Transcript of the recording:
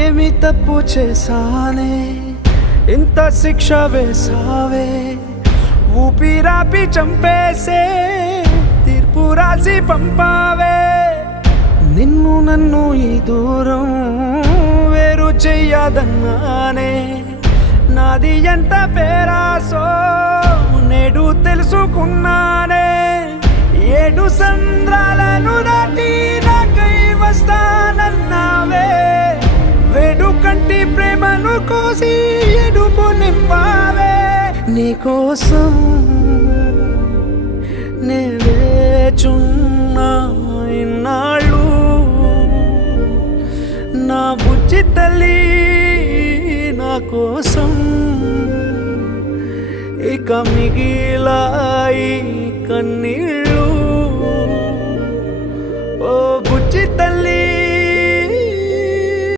ఏమి తప్పు చేశానే ఇంత శిక్ష వేసావే ఊపిరాపి చంపేసే తీర్పు రాసి పంపావే నిన్ను నన్ను ఈ దూరం వేరు చెయ్యదన్నానే నాది ఎంత పేరాసో నేడు తెలుసుకున్నానే 7 సంద్రాలను దాటి నాకై వస్తానన్నావే వేడు కంటి ప్రేమను కోసి ఎడుపు నింపావే నీకోసం నే వేచున్నా ఇన్నాళ్ళు నా బుజ్జి తల్లి నా కోసం ఇక మిగిలాయి కన్నీళ్ళు